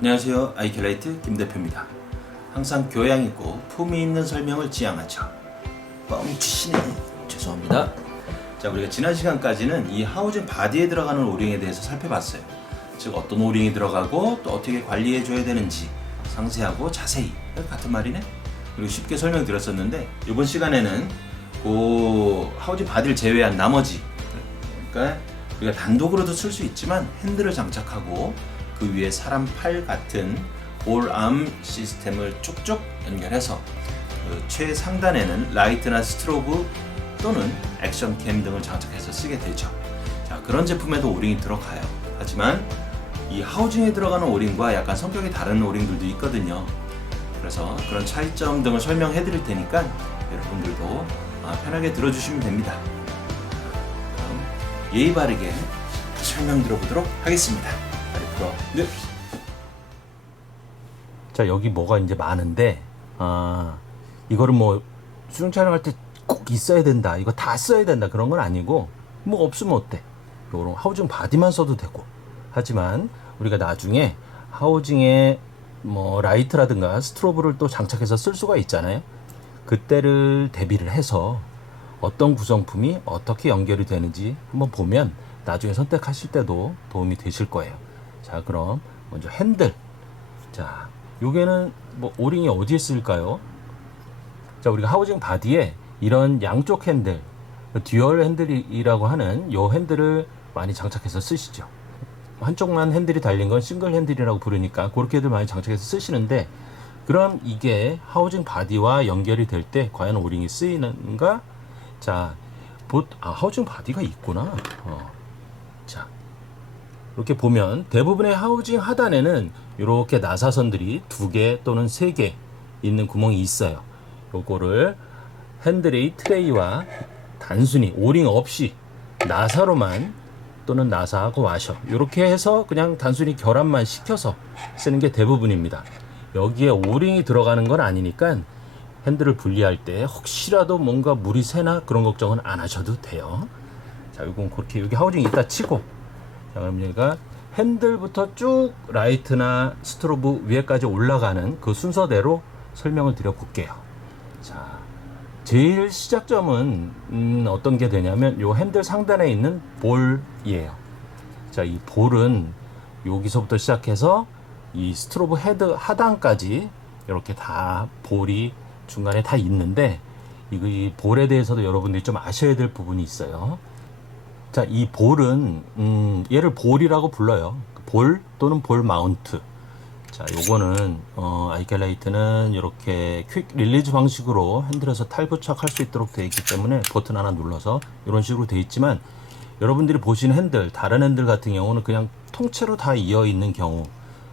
안녕하세요. 아이켈라이트 김대표입니다. 항상 교양 있고 품위 있는 설명을 지향하죠. 뻥치시네. 죄송합니다. 자, 우리가 지난 시간까지는 이 하우징 바디에 들어가는 오링에 대해서 살펴봤어요. 즉 어떤 오링이 들어가고 또 어떻게 관리해 줘야 되는지 상세하고 자세히, 같은 말이네. 그리고 쉽게 설명드렸었는데 이번 시간에는 그 하우징 바디를 제외한 나머지, 그러니까 우리가 단독으로도 쓸 수 있지만 핸들을 장착하고 그 위에 사람 팔 같은 볼암 시스템을 쭉쭉 연결해서 그 최상단에는 라이트나 스트로브 또는 액션캠 등을 장착해서 쓰게 되죠. 자, 그런 제품에도 오링이 들어가요. 하지만 이 하우징에 들어가는 오링과 약간 성격이 다른 오링들도 있거든요. 그래서 그런 차이점 등을 설명해 드릴 테니까 여러분들도 편하게 들어주시면 됩니다. 그럼 예의 바르게 설명 들어보도록 하겠습니다. 네. 자, 여기 뭐가 이제 많은데, 이거를 뭐 수중 촬영할 때 꼭 있어야 된다, 이거 다 써야 된다, 그런 건 아니고, 뭐 없으면 어때? 요런 하우징 바디만 써도 되고. 하지만 우리가 나중에 하우징에 뭐 라이트라든가 스트로브를 또 장착해서 쓸 수가 있잖아요. 그때를 대비를 해서 어떤 구성품이 어떻게 연결이 되는지 한번 보면 나중에 선택하실 때도 도움이 되실 거예요. 자, 그럼 먼저 핸들. 자, 요게는 뭐 오링이 어디에 쓸까요? 자, 우리가 하우징 바디에 이런 양쪽 핸들, 듀얼 핸들이라고 하는 요 핸들을 많이 장착해서 쓰시죠. 한쪽만 핸들이 달린 건 싱글 핸들이라고 부르니까 그렇게들 많이 장착해서 쓰시는데, 그럼 이게 하우징 바디와 연결이 될 때 과연 오링이 쓰이는가? 자, 하우징 바디가 있구나. 자, 이렇게 보면 대부분의 하우징 하단에는 이렇게 나사선들이 2개 또는 3개 있는 구멍이 있어요. 요거를 핸들의 트레이와 단순히 오링 없이 나사로만 또는 나사하고 와셔, 이렇게 해서 그냥 단순히 결합만 시켜서 쓰는 게 대부분입니다. 여기에 오링이 들어가는 건 아니니까 핸들을 분리할 때 혹시라도 뭔가 물이 새나 그런 걱정은 안 하셔도 돼요. 자, 이건 그렇게 여기 하우징이 있다 치고, 자, 그럼 여기가 핸들부터 쭉 라이트나 스트로브 위에까지 올라가는 그 순서대로 설명을 드려 볼게요. 자, 제일 시작점은 어떤 게 되냐면 요 핸들 상단에 있는 볼이에요. 자, 이 볼은 여기서부터 시작해서 이 스트로브 헤드 하단까지 이렇게 다 볼이 중간에 다 있는데, 이 볼에 대해서도 여러분들이 좀 아셔야 될 부분이 있어요. 자, 이 볼은 얘를 볼이라고 불러요. 볼 또는 볼 마운트. 자, 요거는 아이켈라이트는 이렇게 퀵 릴리즈 방식으로 핸들에서 탈부착할 수 있도록 되어 있기 때문에 버튼 하나 눌러서 이런 식으로 되어 있지만, 여러분들이 보시는 핸들, 다른 핸들 같은 경우는 그냥 통째로 다 이어 있는 경우,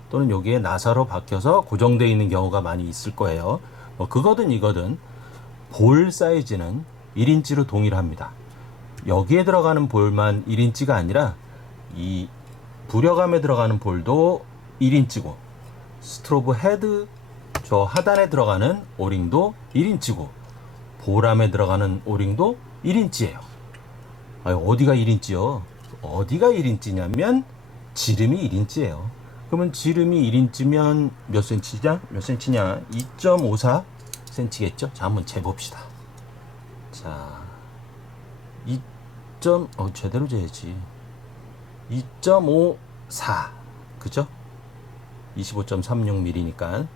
또는 여기에 나사로 박혀서 고정되어 있는 경우가 많이 있을 거예요. 뭐 그거든 이거든 볼 사이즈는 1인치로 동일합니다. 여기에 들어가는 볼만 1인치가 아니라 이 부려감에 들어가는 볼도 1인치고 스트로브 헤드 저 하단에 들어가는 오링도 1인치고 볼암에 들어가는 오링도 1인치예요. 어디가 1인치요? 어디가 1인치냐면 지름이 1인치예요. 그러면 지름이 1인치면 몇 cm냐? 몇 cm냐? 2.54cm겠죠? 자, 한번 재봅시다. 자, 제대로 재야지. 2.54, 그죠? 25.36mm니까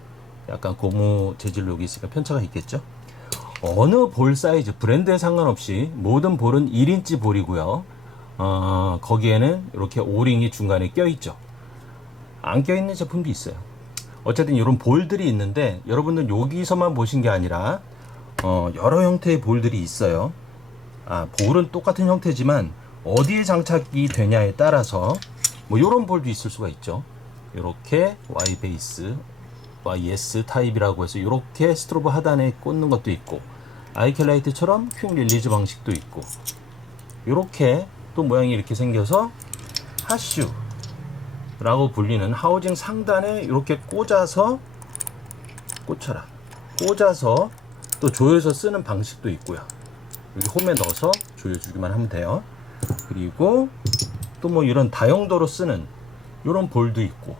약간 고무 재질로 여기 있으니까 편차가 있겠죠? 어느 볼 사이즈, 브랜드에 상관없이 모든 볼은 1인치 볼이고요. 거기에는 이렇게 오링이 중간에 껴있죠. 안 껴있는 제품도 있어요. 어쨌든 이런 볼들이 있는데, 여러분들 여기서만 보신 게 아니라 여러 형태의 볼들이 있어요. 볼은 똑같은 형태지만 어디에 장착이 되냐에 따라서 뭐 이런 볼도 있을 수가 있죠. 이렇게 Y 베이스, YS 타입이라고 해서 이렇게 스트로브 하단에 꽂는 것도 있고, 아이켈라이트처럼 퀵 릴리즈 방식도 있고, 이렇게 또 모양이 이렇게 생겨서 하슈라고 불리는 하우징 상단에 이렇게 꽂아서 또 조여서 쓰는 방식도 있고요. 여기 홈에 넣어서 조여주기만 하면 돼요. 그리고 또 뭐 이런 다용도로 쓰는 이런 볼도 있고,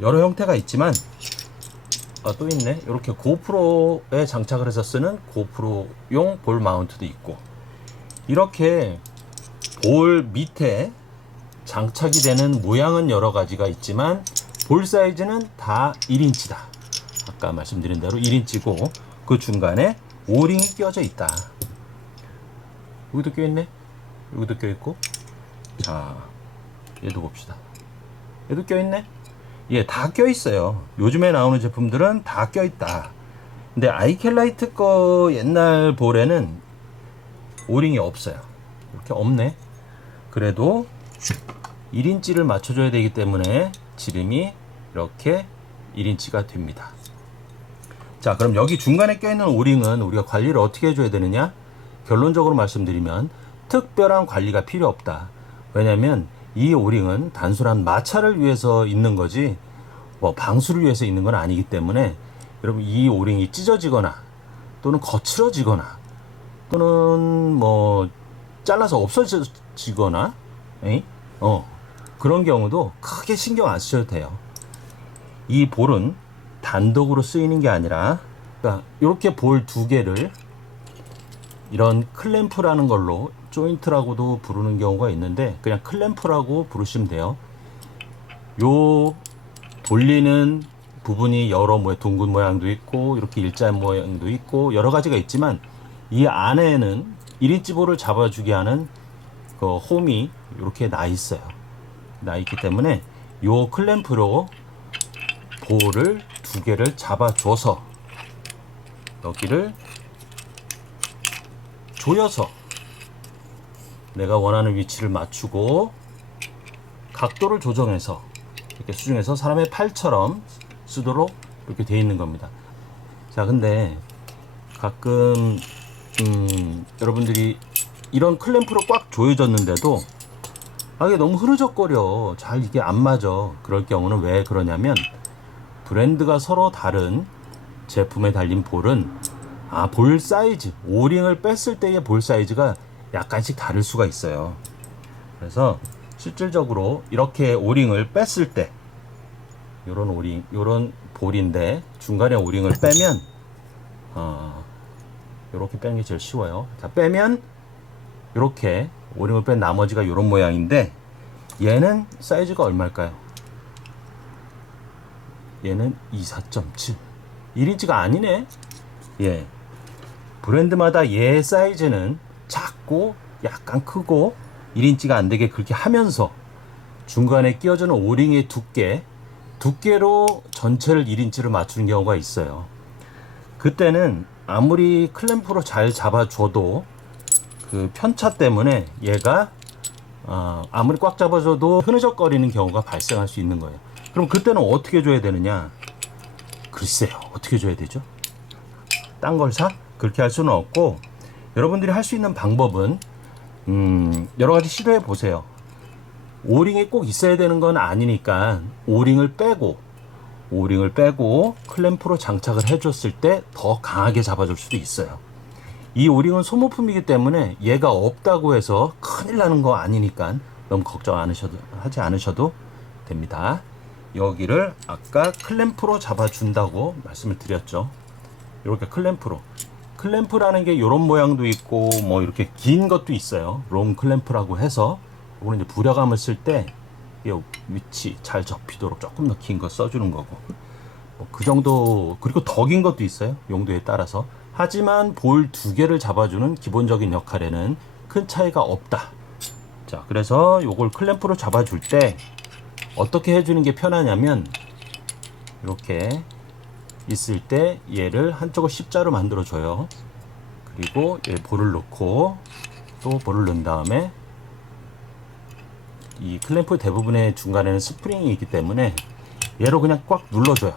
여러 형태가 있지만 또 있네. 이렇게 고프로에 장착을 해서 쓰는 고프로용 볼 마운트도 있고, 이렇게 볼 밑에 장착이 되는 모양은 여러 가지가 있지만 볼 사이즈는 다 1인치다. 아까 말씀드린 대로 1인치고 그 중간에 오링이 끼워져 있다. 여기도 껴있네. 여기도 껴있고. 자, 얘도 봅시다. 얘도 껴있네. 예, 다 껴있어요. 요즘에 나오는 제품들은 다 껴있다. 근데 아이켈라이트 거 옛날 볼에는 오링이 없어요. 이렇게 없네. 그래도 1인치를 맞춰줘야 되기 때문에 지름이 이렇게 1인치가 됩니다. 자, 그럼 여기 중간에 껴있는 오링은 우리가 관리를 어떻게 해줘야 되느냐? 결론적으로 말씀드리면 특별한 관리가 필요 없다. 왜냐면 이 오링은 단순한 마찰을 위해서 있는 거지 뭐 방수를 위해서 있는 건 아니기 때문에, 여러분 이 오링이 찢어지거나 또는 거칠어지거나 또는 뭐 잘라서 없어지거나 그런 경우도 크게 신경 안 쓰셔도 돼요. 이 볼은 단독으로 쓰이는 게 아니라, 그러니까 이렇게 볼 두 개를 이런 클램프라는 걸로, 조인트라고도 부르는 경우가 있는데 그냥 클램프라고 부르시면 돼요. 요 돌리는 부분이 여러 모양, 둥근 모양도 있고 이렇게 일자 모양도 있고 여러 가지가 있지만, 이 안에는 1인치 볼을 잡아주게 하는 그 홈이 이렇게 나 있어요. 나 있기 때문에 요 클램프로 볼을 두 개를 잡아줘서 여기를 조여서 내가 원하는 위치를 맞추고 각도를 조정해서 이렇게 수정해서 사람의 팔처럼 쓰도록 이렇게 되어 있는 겁니다. 자, 근데 가끔 여러분들이 이런 클램프로 꽉 조여졌는데도 이게 너무 흐르적거려, 잘 이게 안 맞아. 그럴 경우는 왜 그러냐면, 브랜드가 서로 다른 제품에 달린 볼은 볼 사이즈, 오링을 뺐을 때의 볼 사이즈가 약간씩 다를 수가 있어요. 그래서 실질적으로 이렇게 오링을 뺐을 때, 요런 오링, 요런 볼인데 중간에 오링을 빼면 요렇게 빼는 게 제일 쉬워요. 자, 빼면 요렇게 오링을 뺀 나머지가 요런 모양인데, 얘는 사이즈가 얼마일까요? 얘는 24.7, 1인치가 아니네. 예, 브랜드마다 얘 사이즈는 작고 약간 크고 1인치가 안 되게 그렇게 하면서 중간에 끼워주는 오링의 두께로 전체를 1인치를 맞추는 경우가 있어요. 그때는 아무리 클램프로 잘 잡아줘도 그 편차 때문에 얘가 아무리 꽉 잡아줘도 흐느적거리는 경우가 발생할 수 있는 거예요. 그럼 그때는 어떻게 줘야 되느냐? 글쎄요, 어떻게 줘야 되죠? 딴 걸 사? 그렇게 할 수는 없고, 여러분들이 할 수 있는 방법은 여러 가지 시도해 보세요. 오링이 꼭 있어야 되는 건 아니니까 오링을 빼고 클램프로 장착을 해줬을 때 더 강하게 잡아줄 수도 있어요. 이 오링은 소모품이기 때문에 얘가 없다고 해서 큰일 나는 거 아니니까 너무 걱정 하지 않으셔도 됩니다. 여기를 아까 클램프로 잡아준다고 말씀을 드렸죠. 이렇게 클램프라는 게 이런 모양도 있고 뭐 이렇게 긴 것도 있어요. 롱 클램프라고 해서, 이거는 이제 부려감을 쓸 때 위치 잘 접히도록 조금 더 긴 거 써주는 거고, 그 정도. 그리고 더 긴 것도 있어요, 용도에 따라서. 하지만 볼 두 개를 잡아주는 기본적인 역할에는 큰 차이가 없다. 자, 그래서 요걸 클램프로 잡아줄 때 어떻게 해주는 게 편하냐면, 이렇게 있을 때 얘를 한쪽을 십자로 만들어 줘요. 그리고 얘 볼을 넣고 또 볼을 넣은 다음에, 이 클램프 대부분의 중간에는 스프링이 있기 때문에 얘로 그냥 꽉 눌러줘요.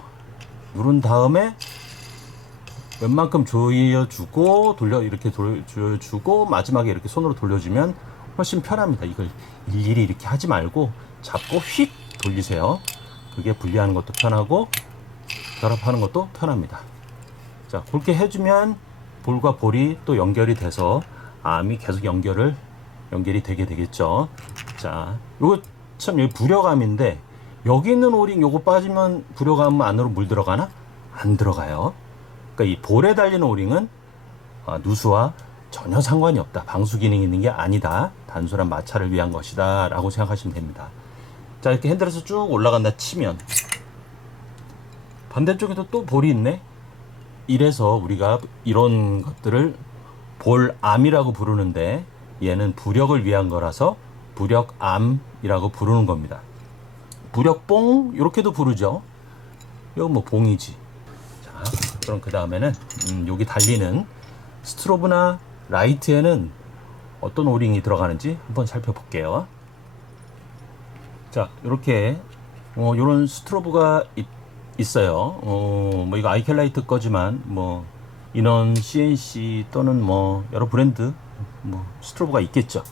누른 다음에 웬만큼 조여주고 이렇게 조여주고 마지막에 이렇게 손으로 돌려주면 훨씬 편합니다. 이걸 일일이 이렇게 하지 말고 잡고 휙 돌리세요. 그게 분리하는 것도 편하고 결합하는 것도 편합니다. 자, 그렇게 해주면 볼과 볼이 또 연결이 돼서 암이 계속 연결이 되게 되겠죠. 자, 요거 참 부려감인데, 여기 있는 오링 요거 빠지면 불효감 안으로 물 들어가나? 안 들어가요. 그러니까 이 볼에 달린 오링은 누수와 전혀 상관이 없다. 방수 기능이 있는 게 아니다. 단순한 마찰을 위한 것이다 라고 생각하시면 됩니다. 자, 이렇게 핸들에서 쭉 올라간다 치면 반대쪽에도 또 볼이 있네. 이래서 우리가 이런 것들을 볼암이라고 부르는데 얘는 부력을 위한 거라서 부력암이라고 부르는 겁니다. 부력봉 이렇게도 부르죠. 이건 뭐 봉이지. 자, 그럼 그 다음에는 여기 달리는 스트로브나 라이트에는 어떤 오링이 들어가는지 한번 살펴볼게요. 자, 이렇게 이런 스트로브가 있어요. 뭐 이거 아이켈라이트 거지만 뭐 인원 CNC 또는 뭐 여러 브랜드 뭐 스트로브가 있겠죠.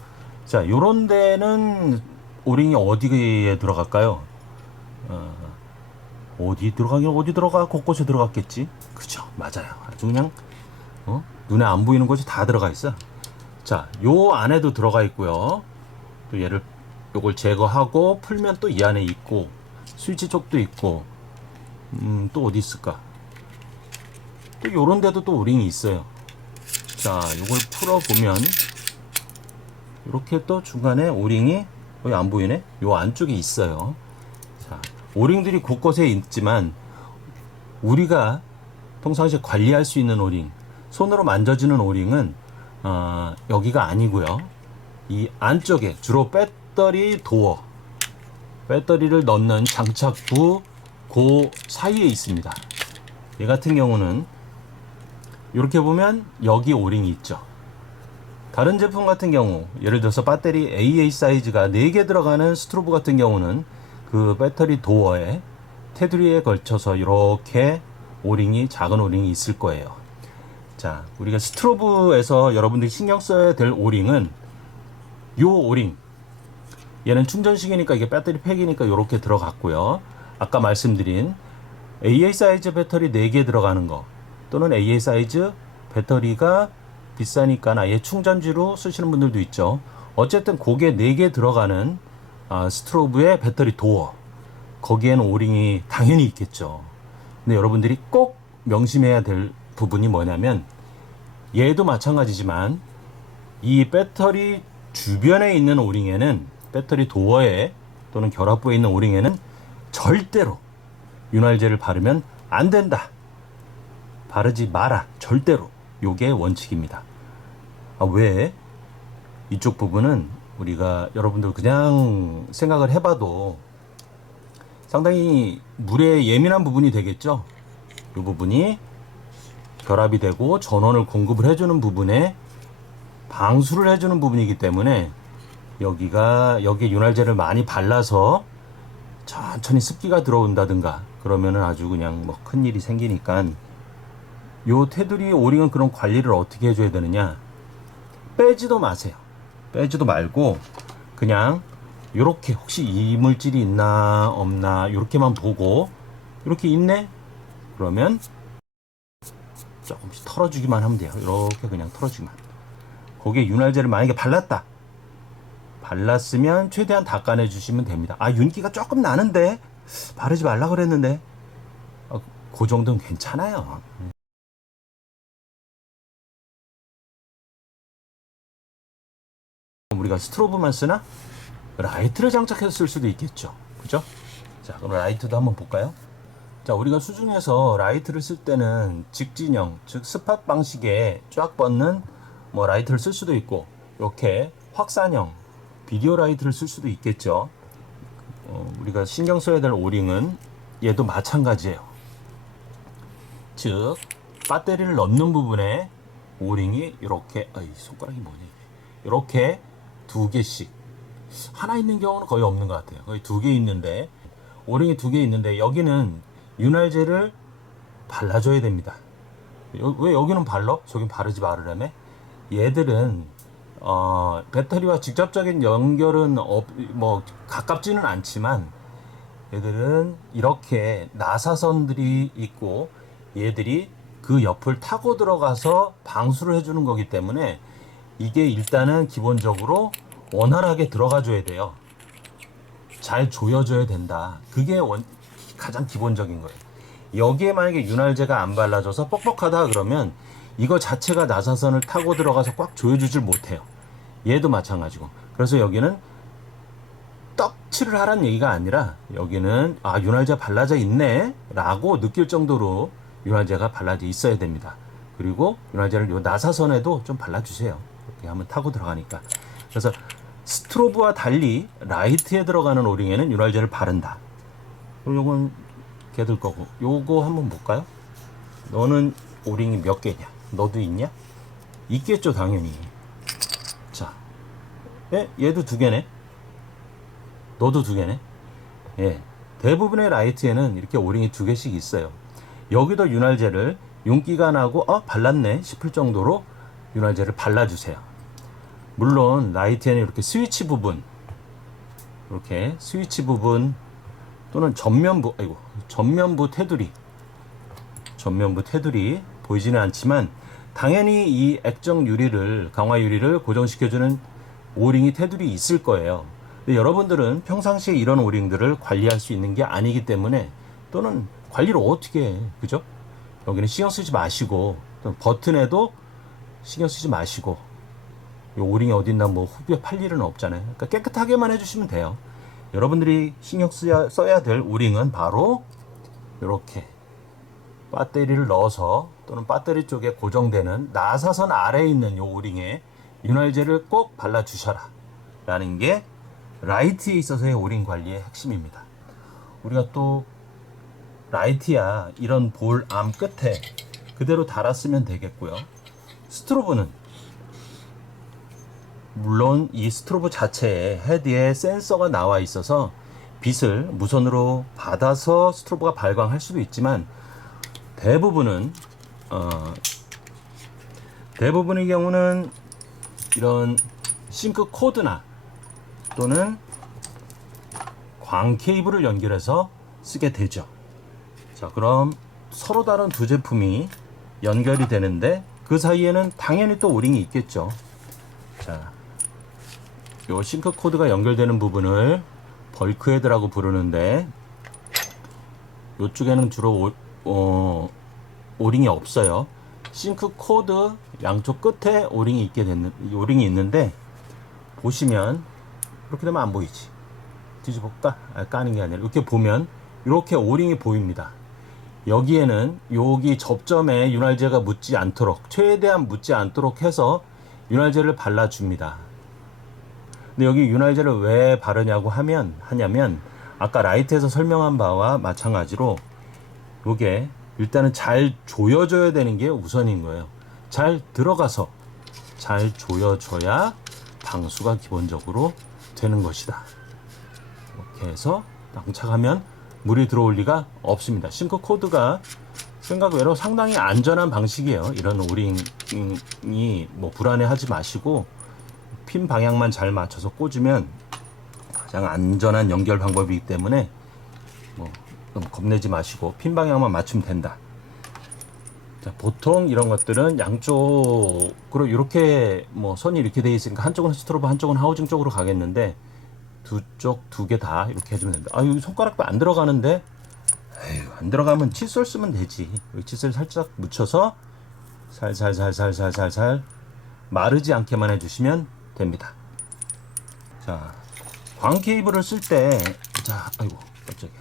자, 요런 데는 오링이 어디에 들어갈까요? 어디 들어가긴 어디 들어가? 곳곳에 들어갔겠지. 그죠? 맞아요. 아주 그냥 눈에 안 보이는 곳이 다 들어가 있어. 자, 요 안에도 들어가 있고요. 또 얘를 요걸 제거하고 풀면 또 이 안에 있고 스위치 쪽도 있고 또 어디 있을까? 또 요런 데도 또 오링이 있어요. 자, 요걸 풀어보면 이렇게 또 중간에 오링이 거의 안 보이네? 요 안쪽에 있어요. 자, 오링들이 곳곳에 있지만 우리가 평상시에 관리할 수 있는 오링, 손으로 만져지는 오링은 여기가 아니고요. 이 안쪽에 주로 배터리 도어, 배터리를 넣는 장착부 그 사이에 있습니다. 얘 같은 경우는 이렇게 보면 여기 오링이 있죠. 다른 제품 같은 경우 예를 들어서 배터리 AA 사이즈가 4개 들어가는 스트로브 같은 경우는 그 배터리 도어에 테두리에 걸쳐서 이렇게 오링이 작은 오링이 있을 거예요. 자, 우리가 스트로브에서 여러분들이 신경 써야 될 오링은 요 오링, 얘는 충전식이니까 이게 배터리 팩이니까 이렇게 들어갔고요. 아까 말씀드린 AA 사이즈 배터리 4개 들어가는 거 또는 AA 사이즈 배터리가 비싸니까 아예 충전지로 쓰시는 분들도 있죠. 어쨌든 고게 4개 들어가는 스트로브의 배터리 도어, 거기에는 오링이 당연히 있겠죠. 근데 여러분들이 꼭 명심해야 될 부분이 뭐냐면 얘도 마찬가지지만 이 배터리 주변에 있는 오링에는, 배터리 도어에 또는 결합부에 있는 오링에는 절대로 윤활제를 바르면 안 된다. 바르지 마라. 절대로. 요게 원칙입니다. 왜? 이쪽 부분은 우리가 여러분들 그냥 생각을 해봐도 상당히 물에 예민한 부분이 되겠죠. 이 부분이 결합이 되고 전원을 공급을 해주는 부분에 방수를 해주는 부분이기 때문에 여기에 윤활제를 많이 발라서 천천히 습기가 들어온다든가 그러면은 아주 그냥 뭐 큰일이 생기니까 요 테두리 오링은 그런 관리를 어떻게 해줘야 되느냐, 빼지도 마세요. 빼지도 말고 그냥 요렇게 혹시 이물질이 있나 없나 요렇게만 보고, 이렇게 있네? 그러면 조금씩 털어주기만 하면 돼요. 이렇게 그냥 털어주기만. 거기에 윤활제를 만약에 발랐으면 최대한 닦아내 주시면 됩니다. 윤기가 조금 나는데 바르지 말라 그랬는데 그 정도는 괜찮아요. 우리가 스트로브만 쓰나? 라이트를 장착해서 쓸 수도 있겠죠. 그죠? 자, 그럼 라이트도 한번 볼까요? 자, 우리가 수중에서 라이트를 쓸 때는 직진형, 즉 스팟 방식의 쫙 뻗는 뭐 라이트를 쓸 수도 있고, 이렇게 확산형 비디오 라이트를 쓸 수도 있겠죠. 우리가 신경 써야 될 오링은 얘도 마찬가지예요. 즉 배터리를 넣는 부분에 오링이 이렇게, 손가락이 뭐니? 이렇게 2개씩, 하나 있는 경우는 거의 없는 것 같아요. 거의 2개 있는데, 오링이 2개 있는데 여기는 윤활제를 발라줘야 됩니다. 왜 여기는 발라? 저긴 바르지 말으라며? 얘들은 배터리와 직접적인 연결은 뭐 가깝지는 않지만 얘들은 이렇게 나사선들이 있고 얘들이 그 옆을 타고 들어가서 방수를 해주는 거기 때문에 이게 일단은 기본적으로 원활하게 들어가 줘야 돼요. 잘 조여줘야 된다. 그게 가장 기본적인 거예요. 여기에 만약에 윤활제가 안 발라져서 뻑뻑하다 그러면 이거 자체가 나사선을 타고 들어가서 꽉 조여주질 못해요. 얘도 마찬가지고. 그래서 여기는 떡칠을 하라는 얘기가 아니라 여기는 윤활제 발라져 있네 라고 느낄 정도로 윤활제가 발라져 있어야 됩니다. 그리고 윤활제를 요 나사선에도 좀 발라주세요. 이렇게 하면 타고 들어가니까. 그래서 스트로브와 달리 라이트에 들어가는 오링에는 윤활제를 바른다. 그럼 요건 걔들 거고, 요거 한번 볼까요? 너는 오링이 몇 개냐? 너도 있냐? 있겠죠, 당연히. 자, 얘도 2개네. 너도 2개네. 예, 대부분의 라이트에는 이렇게 오링이 2개씩 있어요. 여기도 윤활제를 윤기가 나고 발랐네 싶을 정도로 윤활제를 발라주세요. 물론 라이트에는 이렇게 스위치 부분, 이렇게 스위치 부분 또는 전면부 테두리 보이지는 않지만 당연히 이 액정 유리를, 강화 유리를 고정시켜주는 오링이 테두리 있을 거예요. 근데 여러분들은 평상시에 이런 오링들을 관리할 수 있는 게 아니기 때문에, 또는 관리를 어떻게 해, 그죠? 여기는 신경 쓰지 마시고, 또 버튼에도 신경 쓰지 마시고, 이 오링이 어딨나 뭐 후비에 팔 일은 없잖아요. 그러니까 깨끗하게만 해주시면 돼요. 여러분들이 신경 써야 될 오링은 바로 이렇게 배터리를 넣어서, 또는 배터리 쪽에 고정되는 나사선 아래에 있는 이 오링에 윤활제를 꼭 발라주셔라 라는 게 라이트에 있어서의 오링 관리의 핵심입니다. 우리가 또 라이트야 이런 볼 암 끝에 그대로 달았으면 되겠고요. 스트로브는 물론 이 스트로브 자체에 헤드에 센서가 나와 있어서 빛을 무선으로 받아서 스트로브가 발광할 수도 있지만, 대부분의 경우는 이런 싱크 코드나 또는 광 케이블을 연결해서 쓰게 되죠. 자, 그럼 서로 다른 2 제품이 연결이 되는데 그 사이에는 당연히 또 오링이 있겠죠. 자, 요 싱크 코드가 연결되는 부분을 벌크헤드라고 부르는데, 이쪽에는 주로 오링이 없어요. 싱크 코드 양쪽 끝에 오링이 있는데, 보시면 이렇게 되면 안 보이지. 뒤집어볼까? 까는 게 아니라 이렇게 보면 이렇게 오링이 보입니다. 여기에는 여기 접점에 윤활제가 묻지 않도록, 최대한 묻지 않도록 해서 윤활제를 발라줍니다. 근데 여기 윤활제를 왜 바르냐고 하냐면 아까 라이트에서 설명한 바와 마찬가지로 요게 일단은 잘 조여줘야 되는 게 우선인 거예요. 잘 들어가서 잘 조여줘야 방수가 기본적으로 되는 것이다. 이렇게 해서 장착하면 물이 들어올 리가 없습니다. 싱크 코드가 생각외로 상당히 안전한 방식이에요. 이런 오링이 뭐 불안해하지 마시고 핀 방향만 잘 맞춰서 꽂으면 가장 안전한 연결 방법이기 때문에 뭐 너무 겁내지 마시고 핀 방향만 맞추면 된다. 자, 보통 이런 것들은 양쪽으로 이렇게 뭐 선이 이렇게 돼 있으니까 한쪽은 스트로브 한쪽은 하우징 쪽으로 가겠는데, 두 개 다 이렇게 해주면 된다. 여기 손가락도 안 들어가는데, 안 들어가면 칫솔 쓰면 되지. 여기 칫솔 살짝 묻혀서 살살 마르지 않게만 해주시면 됩니다. 자, 광 케이블을 쓸 때, 깜짝이야.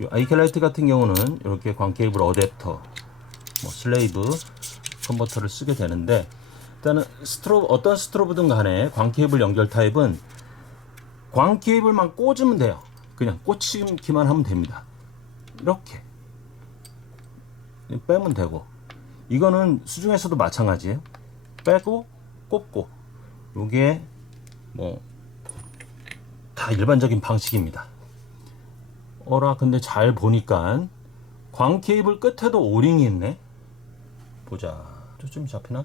이 아이켈라이트 같은 경우는 이렇게 광 케이블 어댑터, 뭐 슬레이브 컨버터를 쓰게 되는데, 일단은 어떤 스트로브든 간에 광 케이블 연결 타입은 광 케이블만 꽂으면 돼요. 그냥 꽂히기만 하면 됩니다. 이렇게 빼면 되고, 이거는 수중에서도 마찬가지예요. 빼고 꽂고, 요게 뭐 다 일반적인 방식입니다. 근데 잘 보니까 광 케이블 끝에도 오링이 있네. 보자, 좀 잡히나?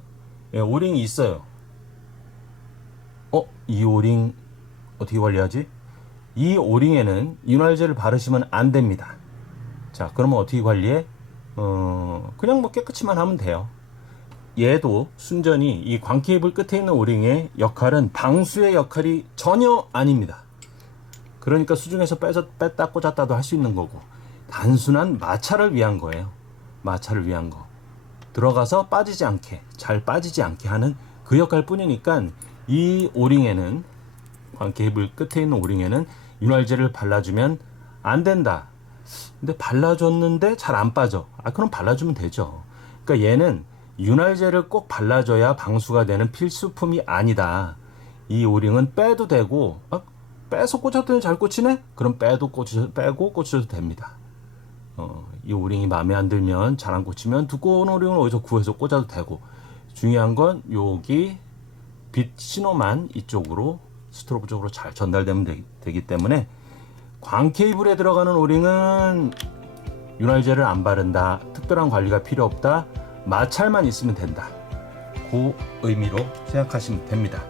예, 오링이 있어요. 이 오링 어떻게 관리하지? 이 오링에는 윤활제를 바르시면 안 됩니다. 자, 그러면 어떻게 관리해? 그냥 뭐 깨끗이만 하면 돼요. 얘도 순전히 이 광 케이블 끝에 있는 오링의 역할은 방수의 역할이 전혀 아닙니다. 그러니까 수중에서 뺐다 꽂았다도 할 수 있는 거고 단순한 마찰을 위한 거예요. 마찰을 위한 거. 들어가서 빠지지 않게, 잘 빠지지 않게 하는 그 역할 뿐이니까 이 오링에는, 케이블 끝에 있는 오링에는 윤활제를 발라주면 안 된다. 근데 발라줬는데 잘 안 빠져. 그럼 발라주면 되죠. 그러니까 얘는 윤활제를 꼭 발라줘야 방수가 되는 필수품이 아니다. 이 오링은 빼도 되고, 빼서 꽂았더니 잘 꽂히네? 그럼 빼고 꽂혀도 됩니다. 이 오링이 마음에 안 들면, 잘 안 꽂히면 두꺼운 오링을 어디서 구해서 꽂아도 되고, 중요한 건 여기 빛 신호만 이쪽으로 스트로브 쪽으로 잘 전달되면 되기 때문에 광 케이블에 들어가는 오링은 윤활제를 안 바른다, 특별한 관리가 필요 없다, 마찰만 있으면 된다, 그 의미로 생각하시면 됩니다.